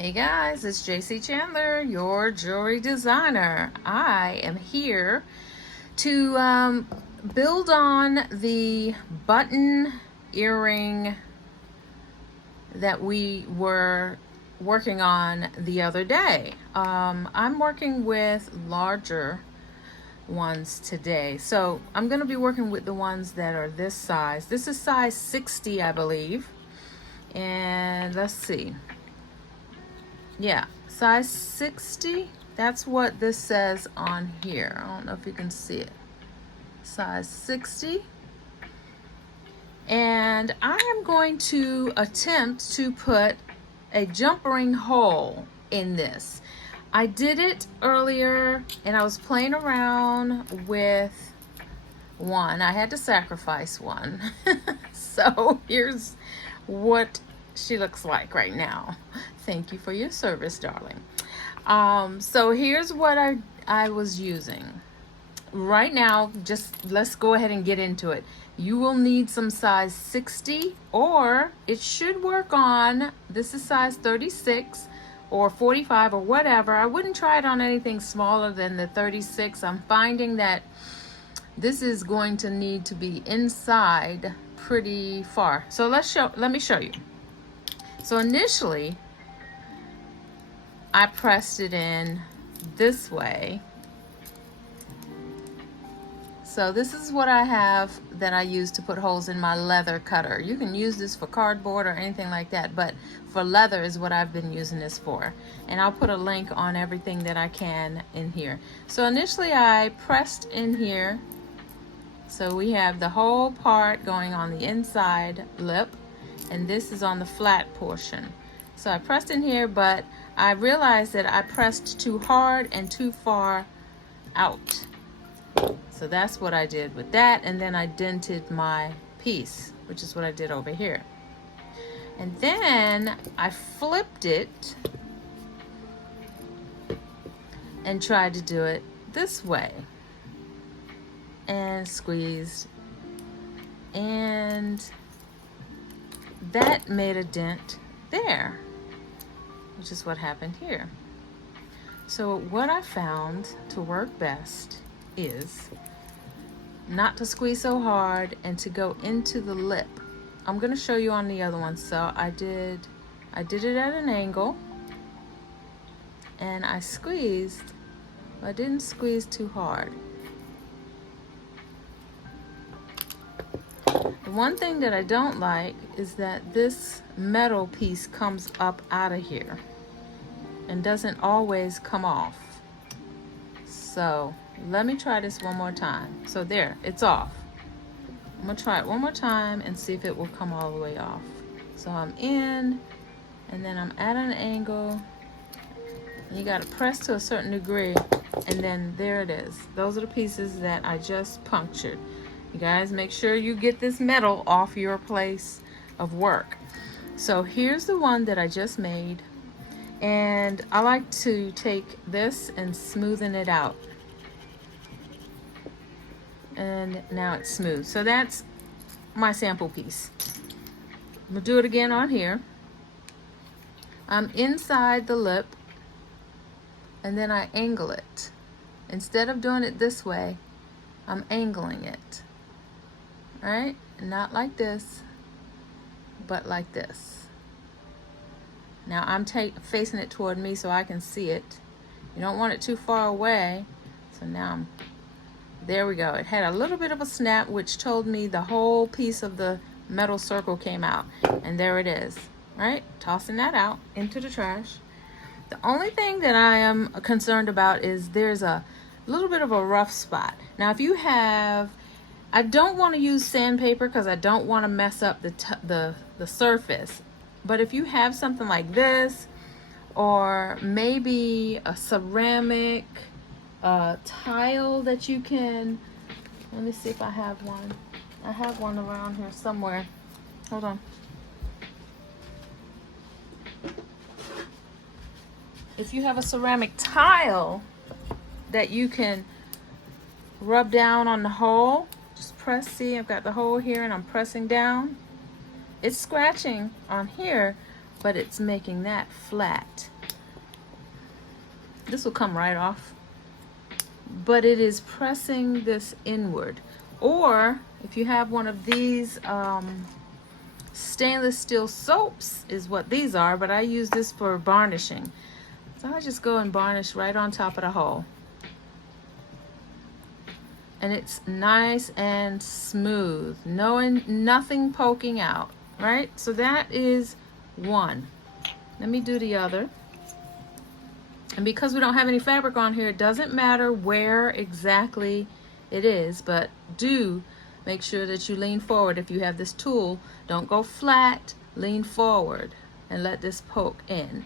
Hey guys, it's JayCee Chandler, your jewelry designer. I am here to build on the button earring that we were working on the other day. I'm working with larger ones today. So I'm going to be working with the ones that are this size. This is size 60, I believe. And let's see. Yeah, size 60. That's what this says on here. I don't know if you can see it. Size 60. And I am going to attempt to put a jump ring hole in this. I did it earlier and I was playing around with one. I had to sacrifice one. So here's what she looks like right now. Thank you for your service, darling. So here's what I was using. Right now, just let's go ahead and get into it. You will need some size 60, or it should work on, this is size 36 or 45 or whatever. I wouldn't try it on anything smaller than the 36. I'm finding that this is going to need to be inside pretty far. So let me show you. So initially, I pressed it in this way. So this is what I have that I use to put holes in my leather cutter. You can use this for cardboard or anything like that, but for leather is what I've been using this for. And I'll put a link on everything that I can in here. So initially I pressed in here. So we have the whole part going on the inside lip, and this is on the flat portion. So I pressed in here, but I realized that I pressed too hard and too far out. So that's what I did with that, and then I dented my piece, which is what I did over here. And then I flipped it and tried to do it this way. And squeezed. And that made a dent there, which is what happened here. So what I found to work best is not to squeeze so hard and to go into the lip. I'm going to show you on the other one. So I did it at an angle, and I squeezed, but I didn't squeeze too hard. The one thing that I don't like is that this metal piece comes up out of here and doesn't always come off. So let me try this one more time. So there, it's off. I'm gonna try it one more time and see if it will come all the way off. So I'm in, and then I'm at an angle. And you gotta press to a certain degree, and then there it is. Those are the pieces that I just punctured. You guys make sure you get this metal off your place of work. So here's the one that I just made, and I like to take this and smoothen it out. And now it's smooth. So that's my sample piece. I'm gonna do it again on here. I'm inside the lip, and then I angle it. Instead of doing it this way, I'm angling it. Right? Not like this, but like this. Now I'm facing it toward me so I can see it. You don't want it too far away. So now there we go. It had a little bit of a snap, which told me the whole piece of the metal circle came out. And there it is. Right? Tossing that out into the trash. The only thing that I am concerned about is there's a little bit of a rough spot. Now if you have, I don't want to use sandpaper because I don't want to mess up the surface. But if you have something like this, or maybe a ceramic tile that you can, let me see if I have one. I have one around here somewhere. Hold on. If you have a ceramic tile that you can rub down on the hole, just press. See, I've got the hole here and I'm pressing down. It's scratching on here, but it's making that flat. This will come right off, but it is pressing this inward. Or if you have one of these stainless steel soaps, is what these are, but I use this for varnishing. So I just go and varnish right on top of the hole. And it's nice and smooth, nothing poking out, right? So that is one. Let me do the other. And because we don't have any fabric on here, it doesn't matter where exactly it is, but do make sure that you lean forward. If you have this tool, don't go flat, lean forward and let this poke in.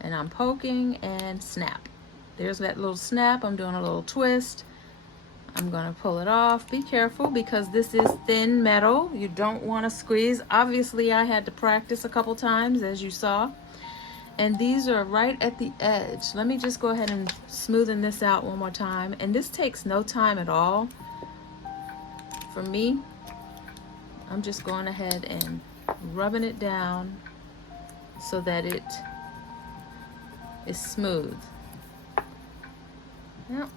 And I'm poking and snap. There's that little snap. I'm doing a little twist. I'm gonna pull it off. Be careful because this is thin metal. You don't want to squeeze. Obviously, I had to practice a couple times, as you saw. And these are right at the edge. Let me just go ahead and smoothen this out one more time. And this takes no time at all. For me, I'm just going ahead and rubbing it down so that it is smooth. Yep.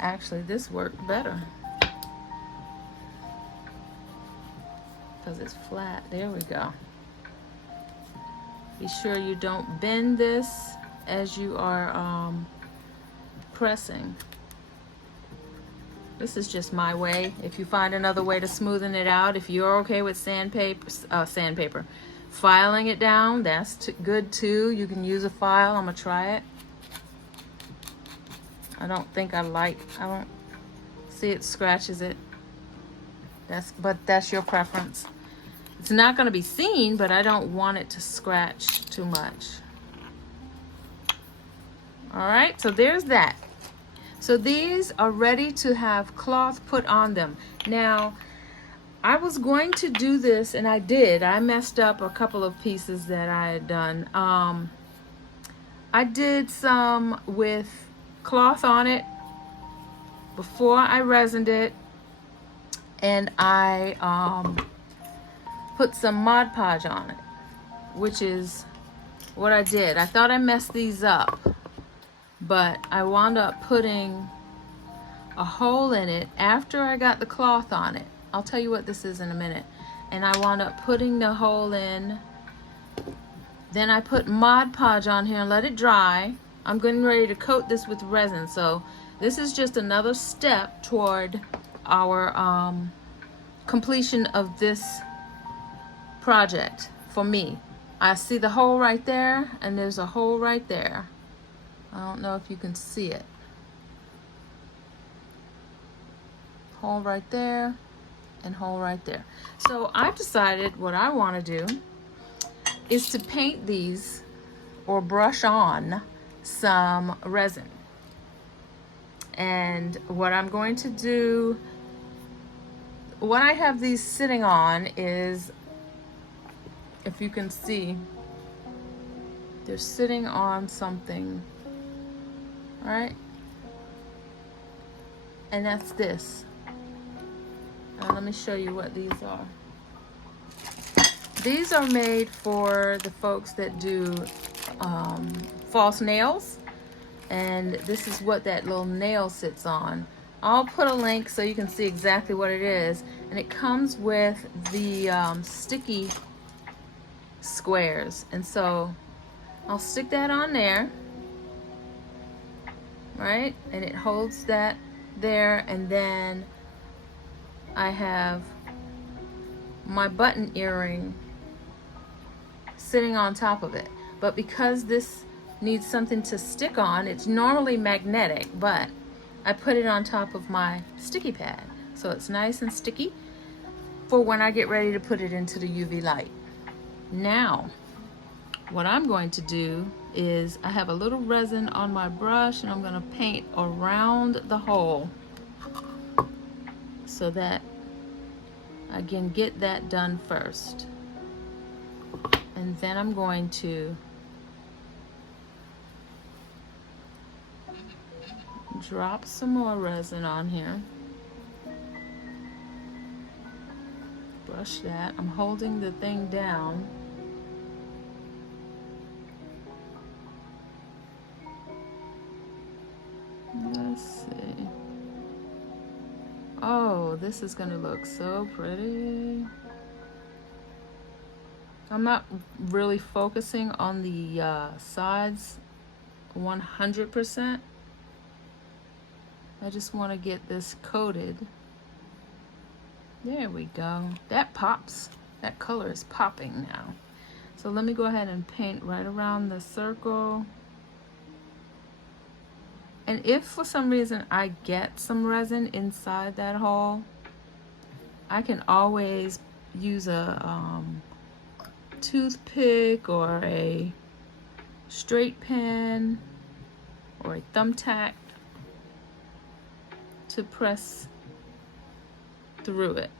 Actually, this worked better because it's flat. There we go. Be sure you don't bend this as you are pressing. This is just my way. If you find another way to smoothen it out, if you're okay with sandpaper, filing it down, that's good too. You can use a file. I'm gonna try it. I don't see it scratches it. But that's your preference. It's not going to be seen, but I don't want it to scratch too much. All right, so there's that. So these are ready to have cloth put on them. Now, I was going to do this, and I did. I messed up a couple of pieces that I had done. I did some with cloth on it before I resined it, and I put some Mod Podge on it, which is what I did. I thought I messed these up, but I wound up putting a hole in it after I got the cloth on it. I'll tell you what this is in a minute. And I wound up putting the hole in. Then I put Mod Podge on here and let it dry. I'm getting ready to coat this with resin, so this is just another step toward our completion of this project for me. I see the hole right there, and there's a hole right there. I don't know if you can see it. Hole right there, and hole right there. So I've decided what I want to do is to paint these or brush on some resin. And what I'm going to do, what I have these sitting on is, if you can see, they're sitting on something, right? And that's this. Let me show you what these are. These are made for the folks that do false nails, and this is what that little nail sits on. I'll put a link so you can see exactly what it is, and it comes with the sticky squares, and so I'll stick that on there, right, and it holds that there, and then I have my button earring sitting on top of it. But because this needs something to stick on, it's normally magnetic, but I put it on top of my sticky pad, so it's nice and sticky for when I get ready to put it into the UV light. Now, what I'm going to do is, I have a little resin on my brush, and I'm going to paint around the hole so that I can get that done first. And then I'm going to drop some more resin on here. Brush that. I'm holding the thing down Oh, this is gonna look so pretty. I'm not really focusing on the sides 100%. I just want to get this coated. There we go. That pops. That color is popping now. So let me go ahead and paint right around the circle. And if for some reason I get some resin inside that hole, I can always use a toothpick or a straight pen or a thumbtack to press through it.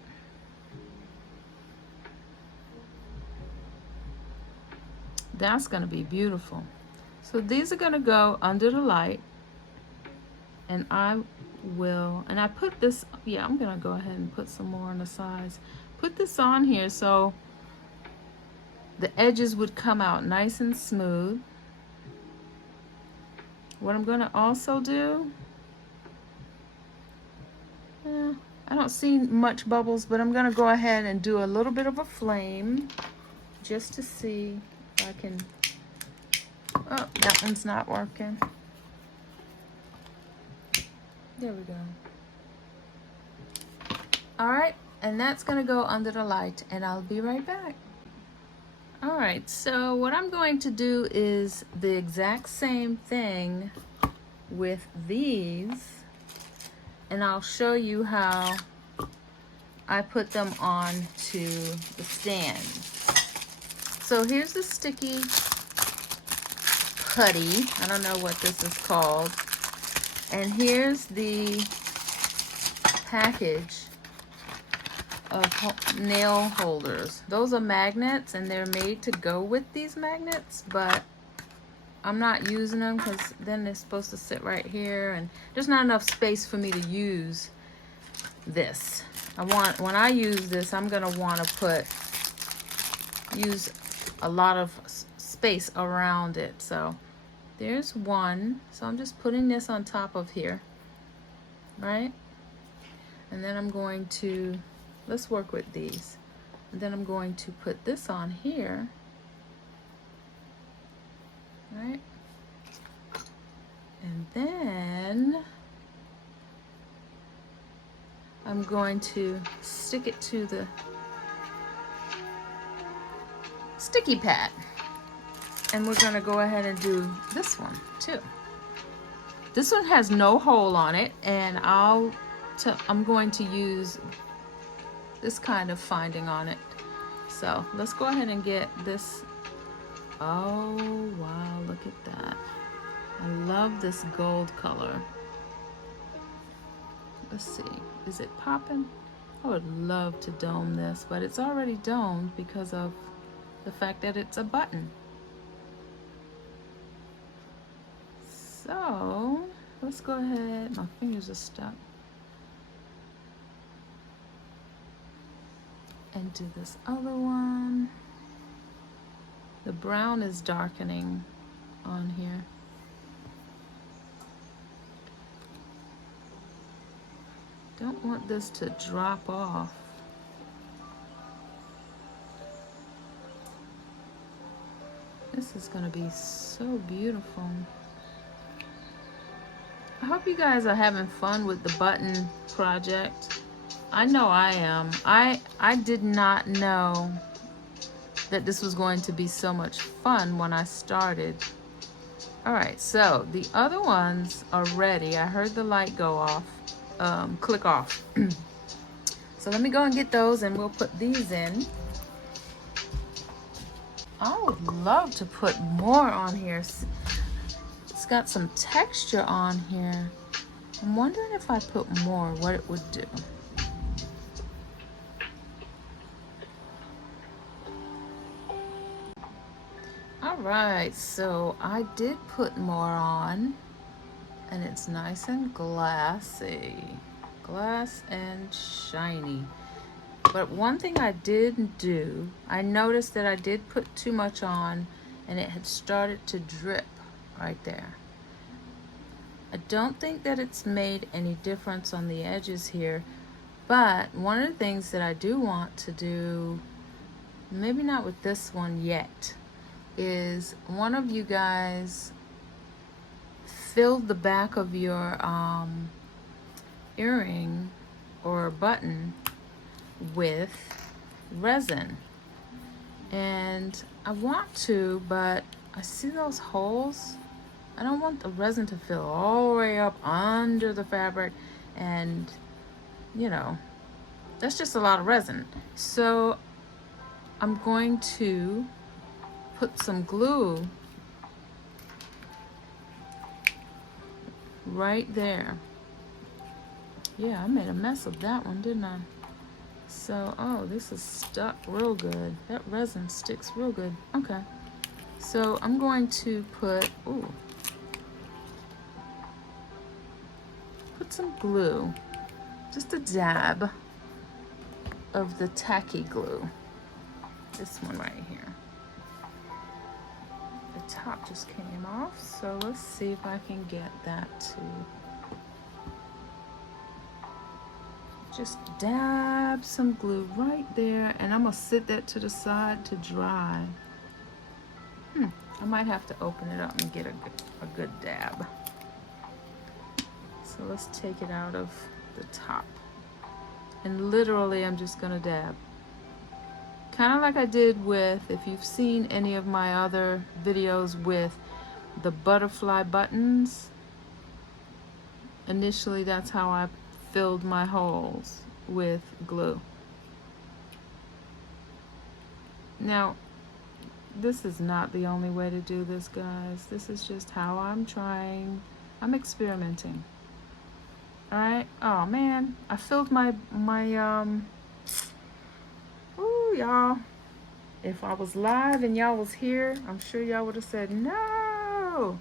That's going to be beautiful. So these are going to go under the light, and I put this, yeah, I'm going to go ahead and put some more on the sides. Put this on here so the edges would come out nice and smooth. What I'm going to also do, I don't see much bubbles, but I'm going to go ahead and do a little bit of a flame just to see if I can. Oh, that one's not working. There we go. All right, and that's going to go under the light, and I'll be right back. All right, so what I'm going to do is the exact same thing with these, and I'll show you how I put them on to the stand. So here's the sticky putty. I don't know what this is called. And here's the package of nail holders. Those are magnets, and they're made to go with these magnets, but I'm not using them because then they're supposed to sit right here, and there's not enough space for me to use this. When I use this, I'm gonna want to use a lot of space around it. So there's one. So I'm just putting this on top of here, right? And then I'm going to, let's work with these. And then I'm going to put this on here, right? And then I'm going to stick it to the sticky pad. And we're gonna go ahead and do this one too. This one has no hole on it, and I'm going to use this kind of finding on it. So let's go ahead and get this. Oh wow, look at that. I love this gold color. Let's see, is it popping? I would love to dome this, but it's already domed because of the fact that it's a button. So let's go ahead, my fingers are stuck, and do this other one. The brown is darkening on here. Don't want this to drop off. This is gonna be so beautiful. I hope you guys are having fun with the button project. I know I am. I did not know that this was going to be so much fun when I started. All right, so the other ones are ready. I heard the light go off, click off. So let me go and get those, and we'll put these in. I would love to put more on here. It's got some texture on here. I'm wondering if I put more, what it would do. All right, so I did put more on, and it's nice and glassy. Glass and shiny. But one thing I did do, I noticed that I did put too much on, and it had started to drip right there. I don't think that it's made any difference on the edges here, But one of the things that I do want to do, maybe not with this one yet, is one of you guys filled the back of your earring or button with resin. And I want to, but I see those holes. I don't want the resin to fill all the way up under the fabric, and you know, that's just a lot of resin. So I'm going to put some glue right there. Yeah, I made a mess of that one, didn't I? So, oh, this is stuck real good. That resin sticks real good. Okay. So I'm going to put, put some glue, just a dab of the tacky glue. This one right here. The top just came off, so let's see if I can get that to just dab some glue right there, and I'm gonna sit that to the side to dry. I might have to open it up and get a good dab. So let's take it out of the top. And literally I'm just gonna dab. Kind of like I did with, if you've seen any of my other videos with the butterfly buttons, initially that's how I filled my holes with glue. Now, this is not the only way to do this, guys. This is just how I'm trying. I'm experimenting. All right. Oh man, I filled my ooh, y'all. If I was live and y'all was here, I'm sure y'all would have said no.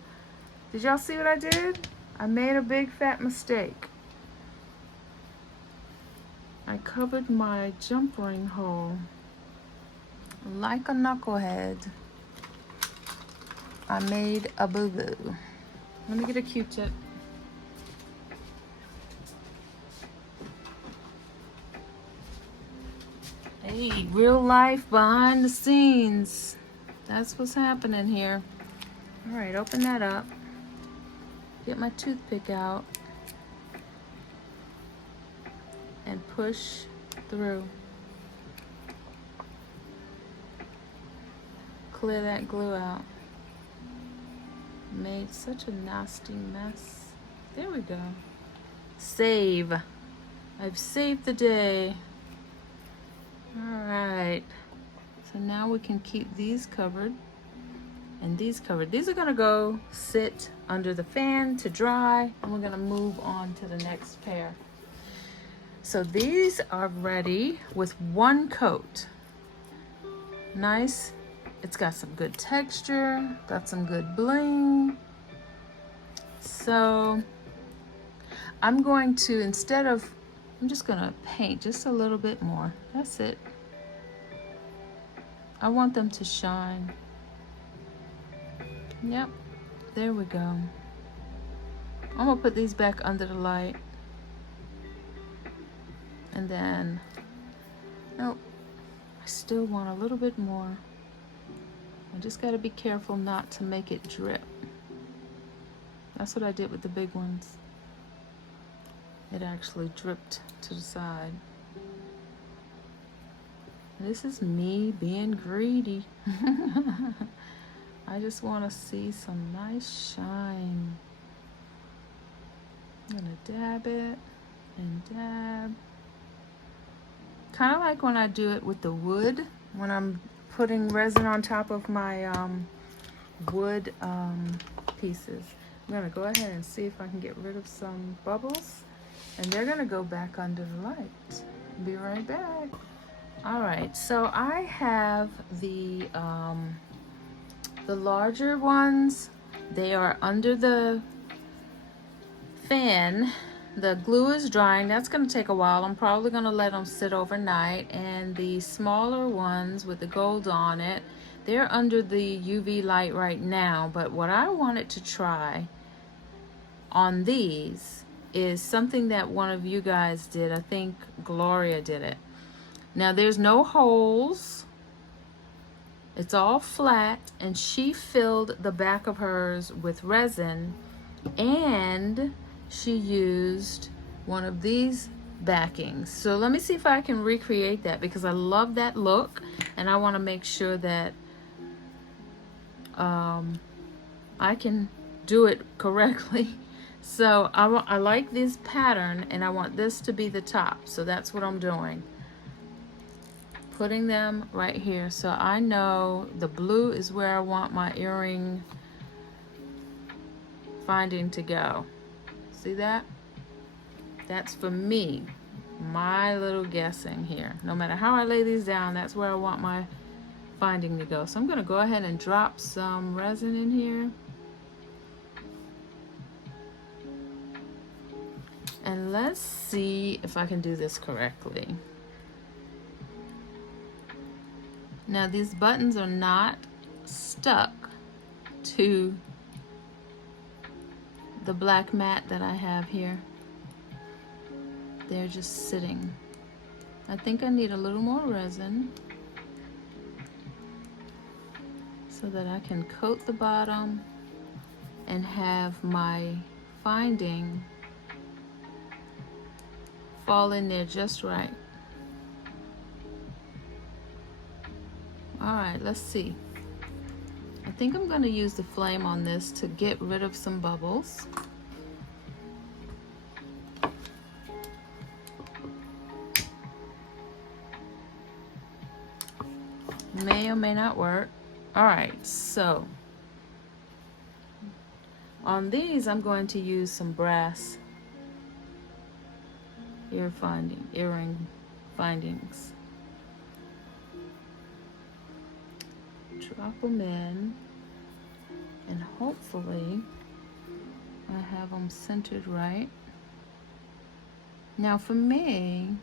Did y'all see what I did? I made a big fat mistake. I covered my jump ring hole like a knucklehead. I made a boo-boo. Let me get a Q-tip. Hey, real life behind the scenes. That's what's happening here. All right, open that up. Get my toothpick out and push through. Clear that glue out. Made such a nasty mess. There we go. Save. I've saved the day. All right. So now we can keep these covered and these covered. These are gonna go sit under the fan to dry, and we're gonna move on to the next pair. So these are ready with one coat. Nice. It's got some good texture, got some good bling. So I'm going to, I'm just gonna paint just a little bit more. That's it. I want them to shine. Yep, there we go. I'm gonna put these back under the light. And then, nope, I still want a little bit more. I just gotta be careful not to make it drip. That's what I did with the big ones. It actually dripped to the side. This is me being greedy. I just want to see some nice shine. I'm gonna dab it and dab. Kind of like when I do it with the wood, when I'm putting resin on top of my wood pieces. I'm gonna go ahead and see if I can get rid of some bubbles, and they're gonna go back under the light. Be right back. All right, so I have the larger ones. They are under the fan. The glue is drying. That's going to take a while. I'm probably going to let them sit overnight. And the smaller ones with the gold on it, they're under the UV light right now. But what I wanted to try on these is something that one of you guys did. I think Gloria did it. Now there's no holes. It's all flat, and she filled the back of hers with resin, and she used one of these backings. So let me see if I can recreate that, because I love that look and I want to make sure that I can do it correctly. So I like this pattern, and I want this to be the top, so that's what I'm doing. Putting them right here, so I know the blue is where I want my earring finding to go. See that? That's for me, my little guessing here. No matter how I lay these down, that's where I want my finding to go. So I'm gonna go ahead and drop some resin in here. And let's see if I can do this correctly. Now these buttons are not stuck to the black mat that I have here. They're just sitting. I think I need a little more resin so that I can coat the bottom and have my finding fall in there just right. All right, let's see. I think I'm gonna use the flame on this to get rid of some bubbles. May or may not work. All right, so on these, I'm going to use some brass earring findings. Drop them in, and hopefully I have them centered right. Now for me,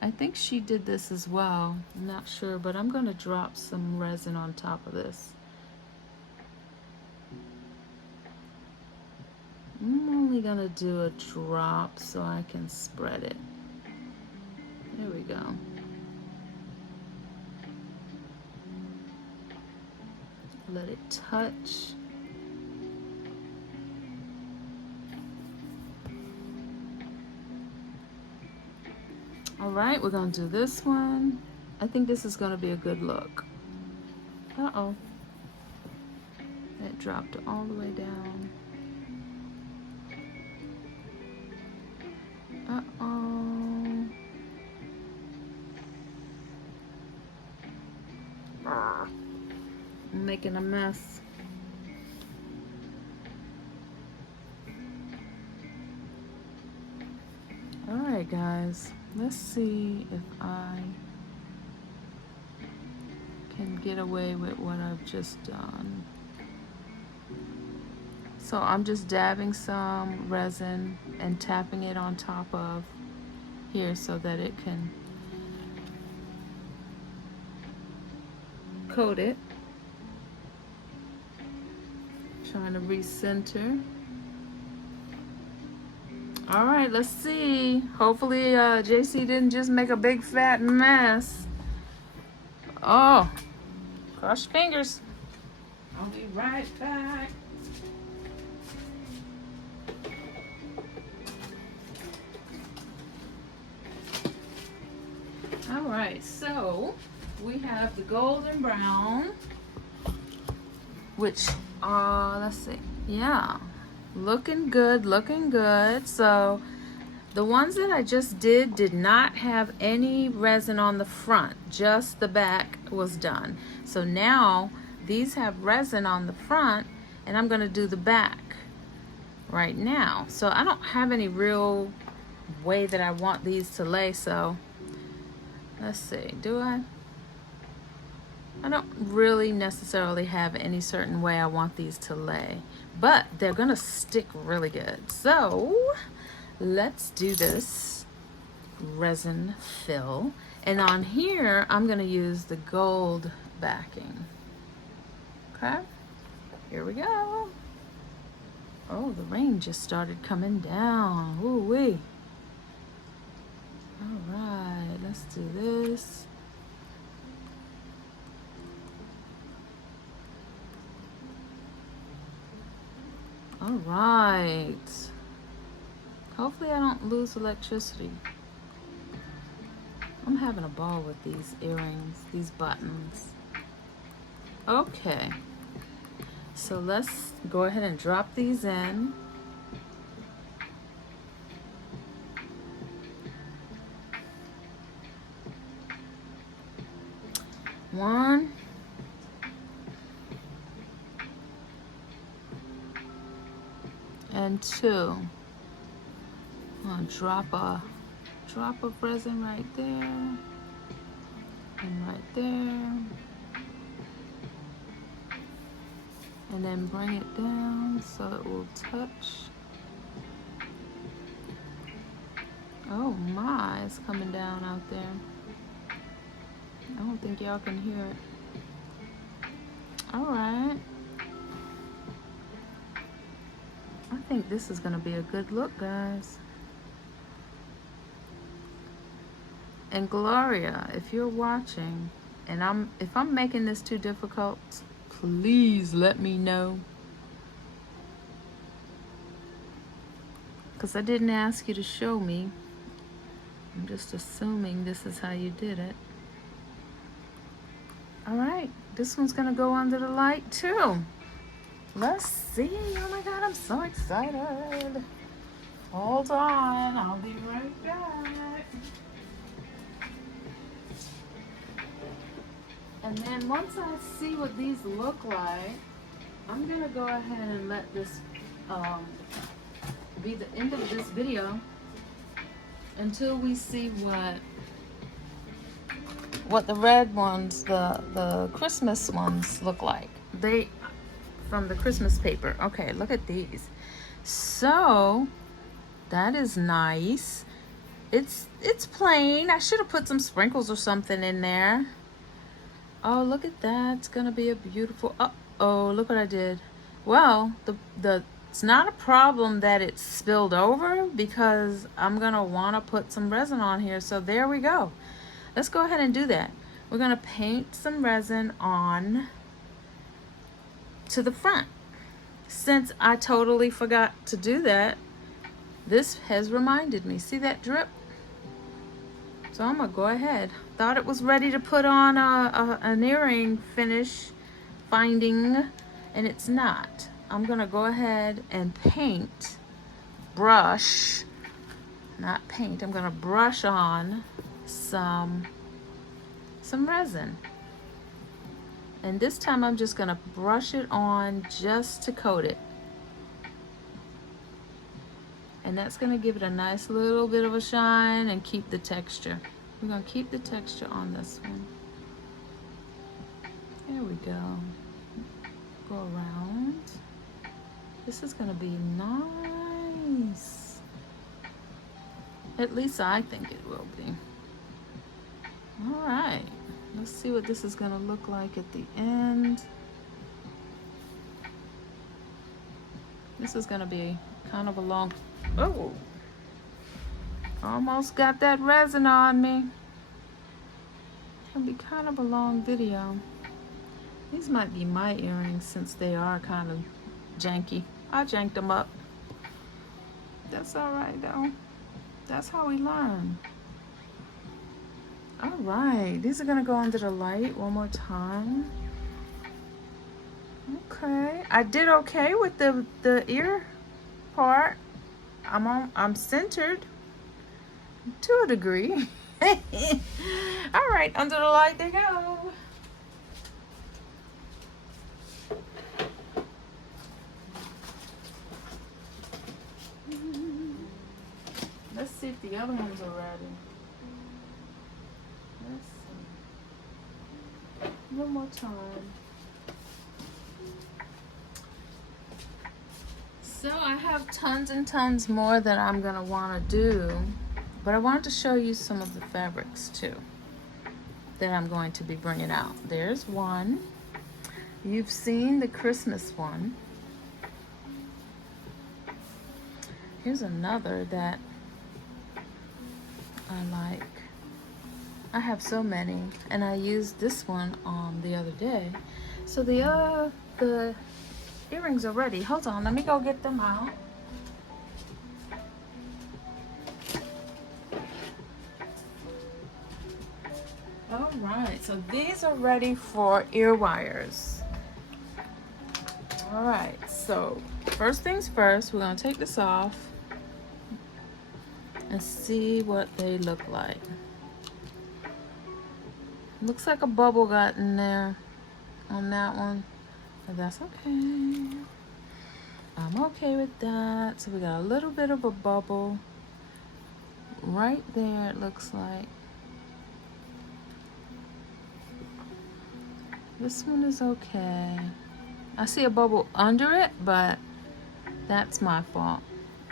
I think she did this as well. I'm not sure, but I'm going to drop some resin on top of this. I'm only going to do a drop so I can spread it. There we go. Let it touch. All right, we're gonna do this one. I think this is gonna be a good look. Uh-oh. That dropped all the way down. Uh-oh. I'm making a mess. All right, guys, let's see if I can get away with what I've just done. So I'm just dabbing some resin and tapping it on top of here so that it can coat it. Trying to recenter. All right, let's see. Hopefully JayCee didn't just make a big fat mess. Oh, cross your fingers. I'll be right back. All right, so we have the golden brown, which let's see, yeah, looking good, looking good. So the ones that I just did not have any resin on the front, just the back was done. So now these have resin on the front, and I'm going to do the back right now. So I don't have any real way that I want these to lay, so let's see, do I don't really necessarily have any certain way I want these to lay, but they're gonna stick really good. So let's do this resin fill, and on here I'm gonna use the gold backing. Okay, here we go. Oh, the rain just started coming down. Ooh wee. All right, let's do this. All right. Hopefully I don't lose electricity. I'm having a ball with these earrings, these buttons. Okay. So let's go ahead and drop these in. One. And two. I'm gonna drop of resin right there. And right there. And then bring it down so it will touch. Oh my, it's coming down out there. I don't think y'all can hear it. All right. I think this is gonna be a good look, guys. And Gloria, if you're watching, and if I'm making this too difficult, please let me know. Because I didn't ask you to show me. I'm just assuming this is how you did it. All right, this one's gonna go under the light too. Let's see. Oh my God, I'm so excited. Hold on, I'll be right back. And then once I see what these look like, I'm gonna go ahead and let this be the end of this video until we see what the red ones, the Christmas ones look like. They from the Christmas paper. Okay, look at these. So that is nice. It's plain. I should have put some sprinkles or something in there. Oh, look at that. It's gonna be a beautiful, uh-oh, look what I did. Well, it's not a problem that it's spilled over because I'm gonna wanna put some resin on here. So there we go. Let's go ahead and do that. We're gonna paint some resin on to the front. Since I totally forgot to do that, this has reminded me. See that drip? So I'm gonna go ahead. Thought it was ready to put on an earring finish finding, and it's not. I'm gonna go ahead and paint, brush, not paint, I'm gonna brush on some resin. And this time I'm just gonna brush it on just to coat it. And that's gonna give it a nice little bit of a shine and keep the texture. We're gonna keep the texture on this one. There we go. Go around. This is gonna be nice. At least I think it will be. All right. Let's see what this is gonna look like at the end. This is gonna be kind of a long, oh, almost got that resin on me. It's gonna be kind of a long video. These might be my earrings since they are kind of janky. I janked them up. That's all right though. That's how we learn. All right, these are gonna go under the light one more time. Okay, I did okay with the ear part. I'm centered to a degree. All right, under the light they go. Let's see if the other ones are ready. Let's see. One more time. So I have tons and tons more that I'm gonna wanna do, but I wanted to show you some of the fabrics too that I'm going to be bringing out. There's one. You've seen the Christmas one. Here's another that I like. I have so many, and I used this one the other day. So the earrings are ready. Hold on, let me go get them out. All right, so these are ready for ear wires. All right, so first things first, we're gonna take this off and see what they look like. Looks like a bubble got in there on that one, but that's okay. I'm okay with that. So we got a little bit of a bubble right there, it looks like. This one is okay. I see a bubble under it, but that's my fault.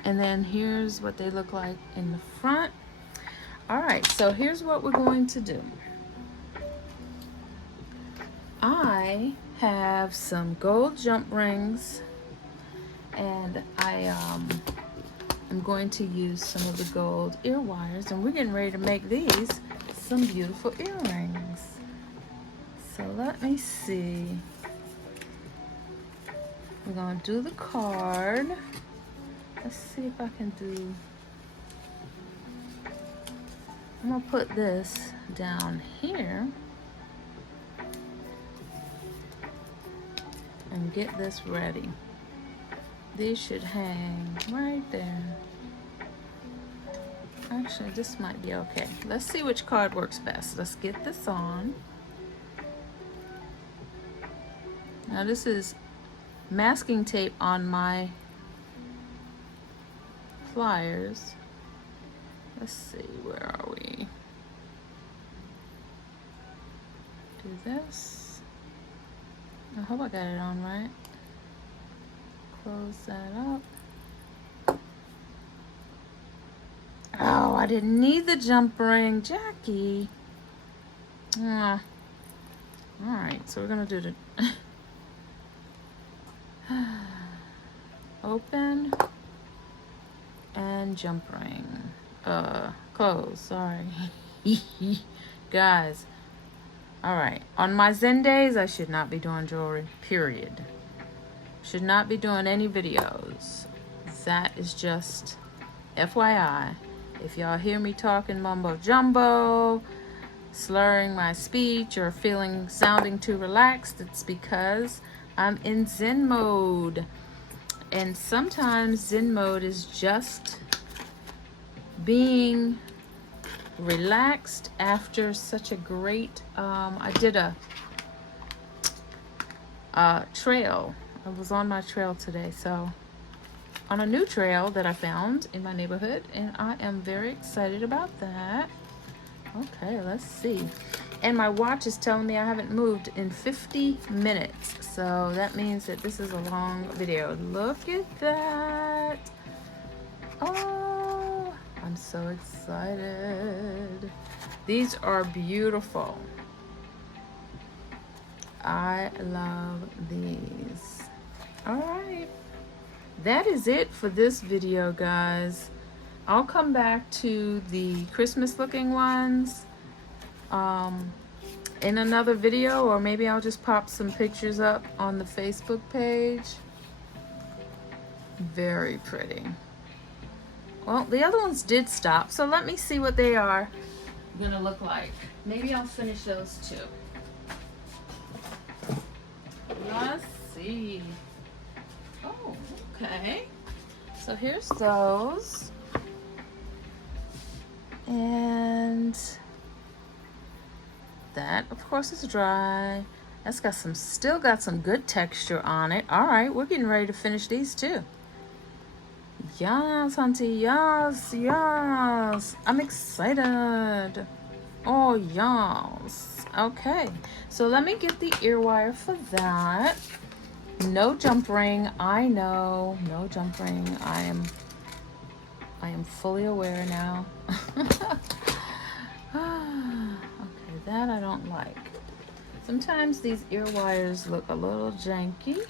And then here's what they look like in the front. All right, so here's what we're going to do. I have some gold jump rings, and I'm going to use some of the gold ear wires, and we're getting ready to make these some beautiful earrings. So let me see. We're gonna do the card. Let's see if I can do. I'm gonna put this down here and get this ready. These should hang right there. Actually, this might be okay. Let's see which card works best. Let's get this on. Now this is masking tape on my pliers. Let's see, where are we? Do this. I hope I got it on right. Close that up. Oh, I didn't need the jump ring, Jackie. All right, so we're gonna do the open and jump ring. Close, sorry. Guys, all right, on my Zen days I should not be doing jewelry, period. Should not be doing any videos. That is just FYI. If y'all hear me talking mumbo jumbo, slurring my speech, or sounding too relaxed, it's because I'm in Zen mode. And sometimes Zen mode is just being relaxed after such a great, I did a trail. I was on my trail today, so on a new trail that I found in my neighborhood, and I am very excited about that. Okay, let's see. And my watch is telling me I haven't moved in 50 minutes. So that means that this is a long video. Look at that. Oh, I'm so excited. These are beautiful. I love these. All right. That is it for this video, guys. I'll come back to the Christmas looking ones in another video, or maybe I'll just pop some pictures up on the Facebook page. Very pretty. Well, the other ones did stop, so let me see what they are gonna look like. Maybe I'll finish those too. Let's see. Oh, okay. So here's those. And that, of course, is dry. That's got still got some good texture on it. All right, we're getting ready to finish these too. Yes, auntie, yes, yes. I'm excited. Oh, yes. Okay, so let me get the ear wire for that. No jump ring, I know. No jump ring. I am fully aware now. Okay, that I don't like. Sometimes these ear wires look a little janky.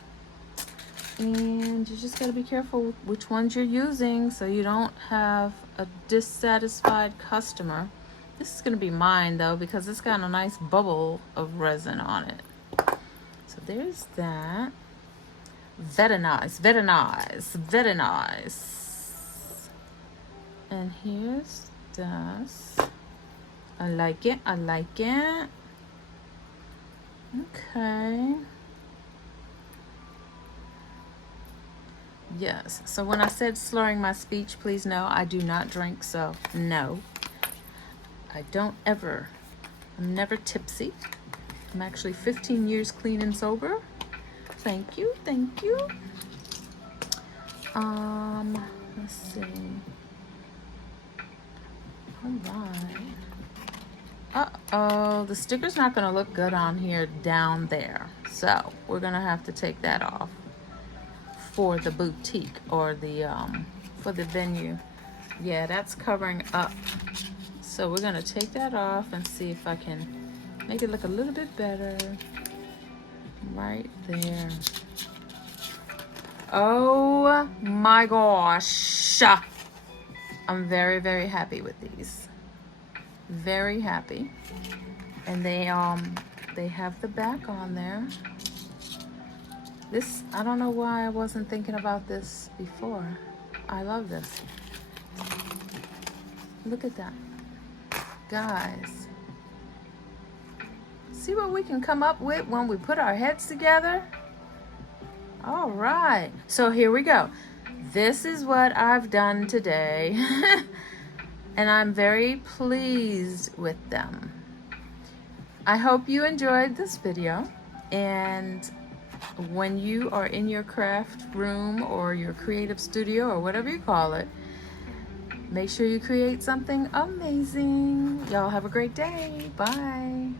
And you just gotta be careful which ones you're using so you don't have a dissatisfied customer. This is gonna be mine though because it's got a nice bubble of resin on it. So there's that. Very nice, very nice, very nice. And here's this. I like it, I like it. Okay. Yes, so when I said slurring my speech, please know I do not drink, so no. I don't ever, I'm never tipsy. I'm actually 15 years clean and sober. Thank you, thank you. Let's see. All right. Uh-oh, the sticker's not gonna look good on here down there. So we're gonna have to take that off for the boutique or the for the venue. Yeah, that's covering up. So we're gonna take that off and see if I can make it look a little bit better. Right there. Oh my gosh. I'm very, very happy with these. Very happy. And they have the back on there. This, I don't know why I wasn't thinking about this before. I love this. Look at that. Guys. See what we can come up with when we put our heads together? All right. So here we go. This is what I've done today. And I'm very pleased with them. I hope you enjoyed this video. And when you are in your craft room or your creative studio or whatever you call it, make sure you create something amazing. Y'all have a great day. Bye.